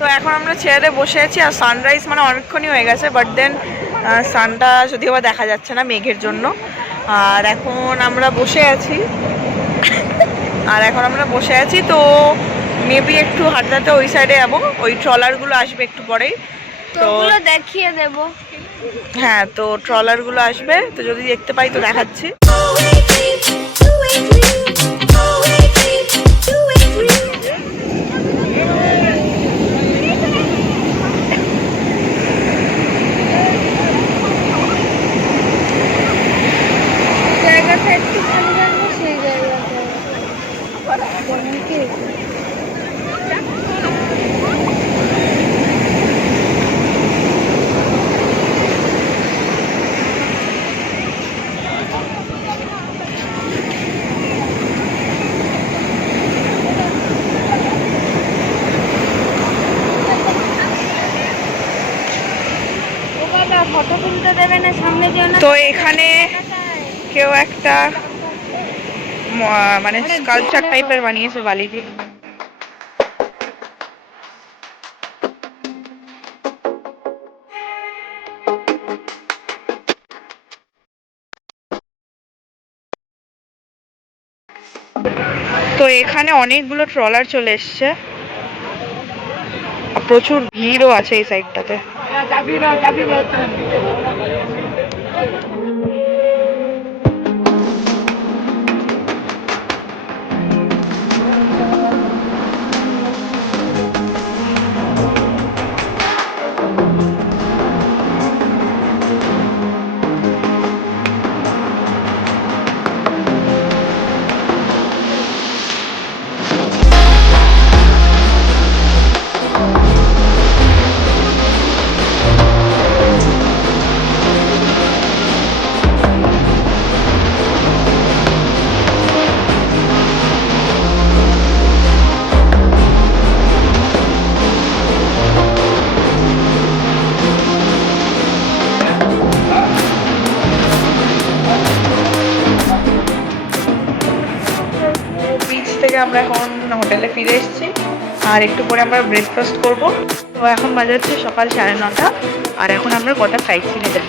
তো এখন আমরা চেয়ারে বসে আছি আর সানরাইজ মানে অনেকক্ষণই হয়ে গেছে, বাট দেন সানটা যদিও বা দেখা যাচ্ছে না মেঘের জন্য। আর এখন আমরা বসে আছি তো মেবি একটু হাঁটতে হাঁটতে ওই সাইডে যাবো, ওই ট্রলারগুলো আসবে একটু পরেই, তো দেখিয়ে দেব। হ্যাঁ, তো ট্রলারগুলো আসবে, তো যদি দেখতে পাই তো দেখাচ্ছি। জায়গাটা একটু ভালো লাগবে, সেই জায়গাটা ফটো তুলতে দেবে না, সামনে যেও না। তো এখানে কেউ একটা মানে স্কাল্পচার টাইপের বানিয়েছে বালি দিয়ে। তো এখানে অনেকগুলো ট্রলার চলে এসছে, প্রচুর ভিড়ও আছে এই সাইডটাতে। আমরা এখন হোটেলে ফিরে এসেছি, আর একটু পরে আমরা ব্রেকফাস্ট করব। তো এখন বাজে হচ্ছে সকাল 9:30, আর এখন আমরা কটা সাইট সিনে যাই।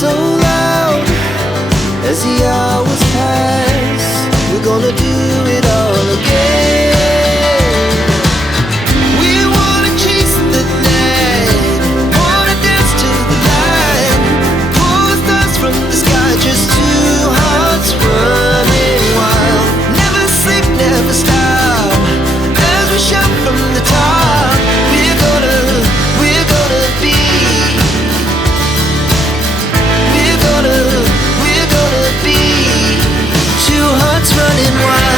So loud as the hours pass, we're gonna do it all again. We wanna chase the night, wanna dance to the light, pull stars from the sky, just two hearts running wild. Never sleep, never stop, as we shout from the top. We're gonna be, we're gonna be two hearts running wild.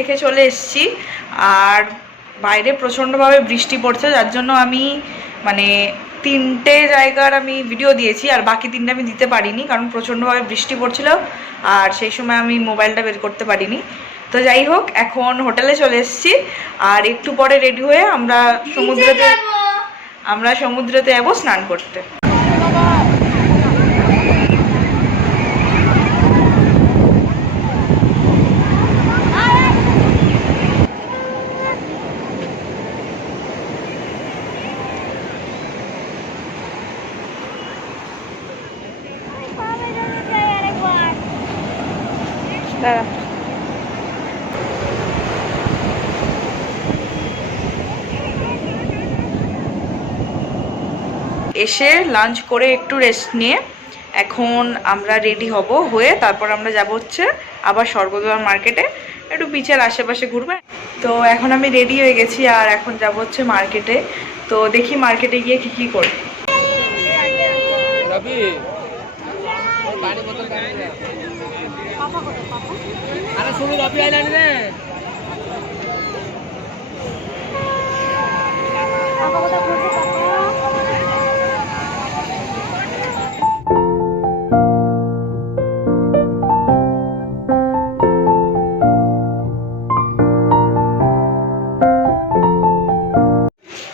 দেখে চলে এসেছি। আর বাইরে প্রচণ্ডভাবে বৃষ্টি পড়ছে, যার জন্য আমি মানে 3টে জায়গার আমি ভিডিও দিয়েছি, আর বাকি 3টে আমি দিতে পারিনি কারণ প্রচণ্ডভাবে বৃষ্টি পড়ছিল আর সেই সময় আমি মোবাইলটা বের করতে পারিনি। তো যাই হোক, এখন হোটেলে চলে এসেছি আর একটু পরে রেডি হয়ে আমরা সমুদ্রেতে যাবো স্নান করতে। এসে লাঞ্চ করে একটু রেস্ট নিয়ে এখন আমরা রেডি হয়ে তারপর আমরা যাব হচ্ছে আবার স্বর্গদ্বার মার্কেটে, একটু বিচের আশেপাশে ঘুরবে। তো এখন আমি রেডি হয়ে গেছি আর এখন যাব হচ্ছে মার্কেটে। তো দেখি মার্কেটে গিয়ে কী করি।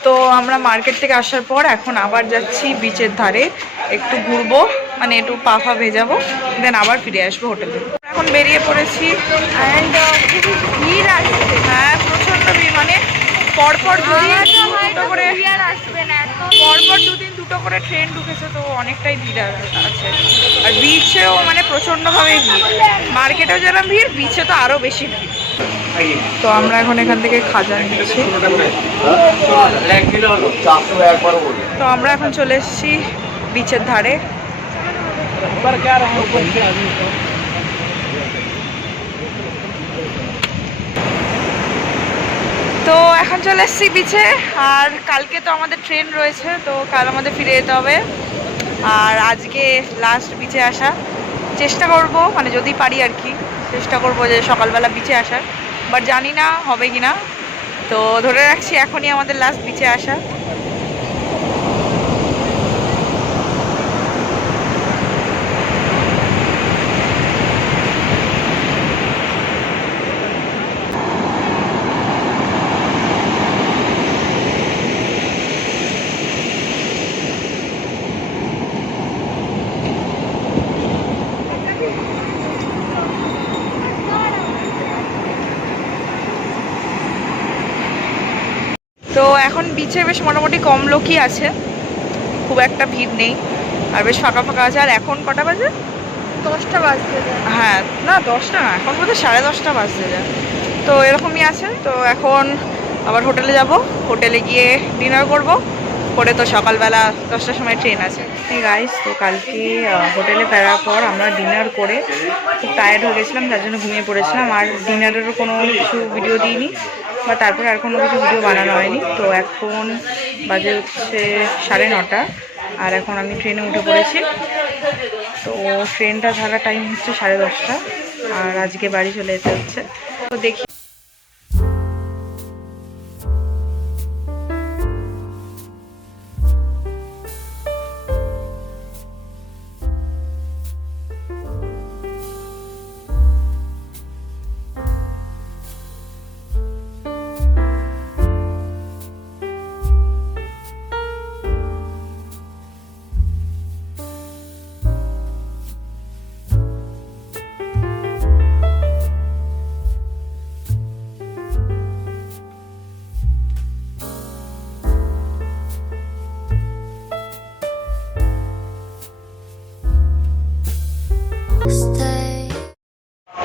তো আমরা মার্কেট থেকে আসার পর এখন আবার যাচ্ছি বিচের ধারে, একটু ঘুরবো, মানে একটু পা ভেজাবো, দেন আবার ফিরে আসবো হোটেলে। এখন বেরিয়ে পড়েছি অ্যান্ড খুবই ভিড় আসছে। হ্যাঁ, প্রচণ্ড ভিড়, মানে পরপর দুদিন দুটো করে ট্রেন ঢুকেছে, তো অনেকটাই ভিড় আছে। আর বিচেও মানে প্রচণ্ডভাবে ভিড়, মার্কেটেও যেরকম ভিড়, বিচে তো আরও বেশি ভিড়। তো আমরা এখন এখান থেকে খাজা নিচ্ছি। তো আমরা এখন চলে এসেছি বিচের ধারে। তো এখন চলে এসেছি বিচে, আর কালকে তো আমাদের ট্রেন রয়েছে, তো কাল আমাদের ফিরে যেতে হবে। আর আজকে লাস্ট বিচে আসা, চেষ্টা করব, মানে যদি পারি আর কি, চেষ্টা করব যে সকালবেলা বিচে আসার, বাট জানি না হবে কি না। তো ধরে রাখছি এখনই আমাদের লাস্ট বিচে আসা। তো এখন বিচে বেশ মোটামুটি কম লোকই আছে, খুব একটা ভিড় নেই, আর বেশ ফাঁকা ফাঁকা আছে। আর এখন কটা বাজে? 10টা বাজতে যায়। হ্যাঁ, না 10টা না, এখন বোধহয় 10:30 বাজতে যায়, তো এরকমই আছে। তো এখন আবার হোটেলে যাব, হোটেলে গিয়ে ডিনার করব, করে তো সকালবেলা 10টার সময় ট্রেন আছে। গাইস, তো কালকে হোটেলে ফেরার পর আমরা ডিনার করে খুব টায়ার্ড হয়ে গেছিলাম, যার জন্য ঘুমিয়ে পড়েছিলাম, আর ডিনারেরও কোনো কিছু ভিডিও দিইনি, বা তারপরে আর কোনো কিছু ভিডিও বানানো হয়নি। তো এখন বাজে হচ্ছে 9:30, আর এখন আমি ট্রেনে উঠে পড়েছি। তো ট্রেনটা ছাড়ার টাইম হচ্ছে 10:30, আর আজকে বাড়ি চলে যেতে হচ্ছে। তো দেখি।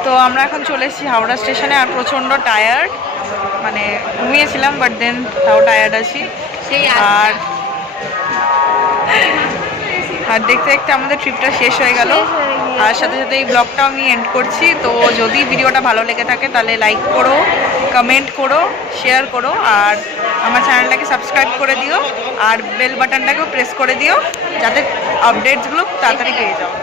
তো আমরা এখন চলে এসেছি হাওড়া স্টেশনে, আর প্রচণ্ড টায়ার্ড, মানে ঘুমিয়েছিলাম বাট দেন তাও টায়ার্ড আছি। আর দেখতে দেখতে আমাদের ট্রিপটা শেষ হয়ে গেল, আর সাথে সাথে এই ব্লগটাও আমি এন্ড করছি। তো যদি ভিডিওটা ভালো লেগে থাকে তাহলে লাইক করো, কমেন্ট করো, শেয়ার করো, আর আমার চ্যানেলটাকে সাবস্ক্রাইব করে দিও, আর বেল বাটনটাকেও প্রেস করে দিও, যাতে আপডেটসগুলো তাড়াতাড়ি পেয়ে যাও।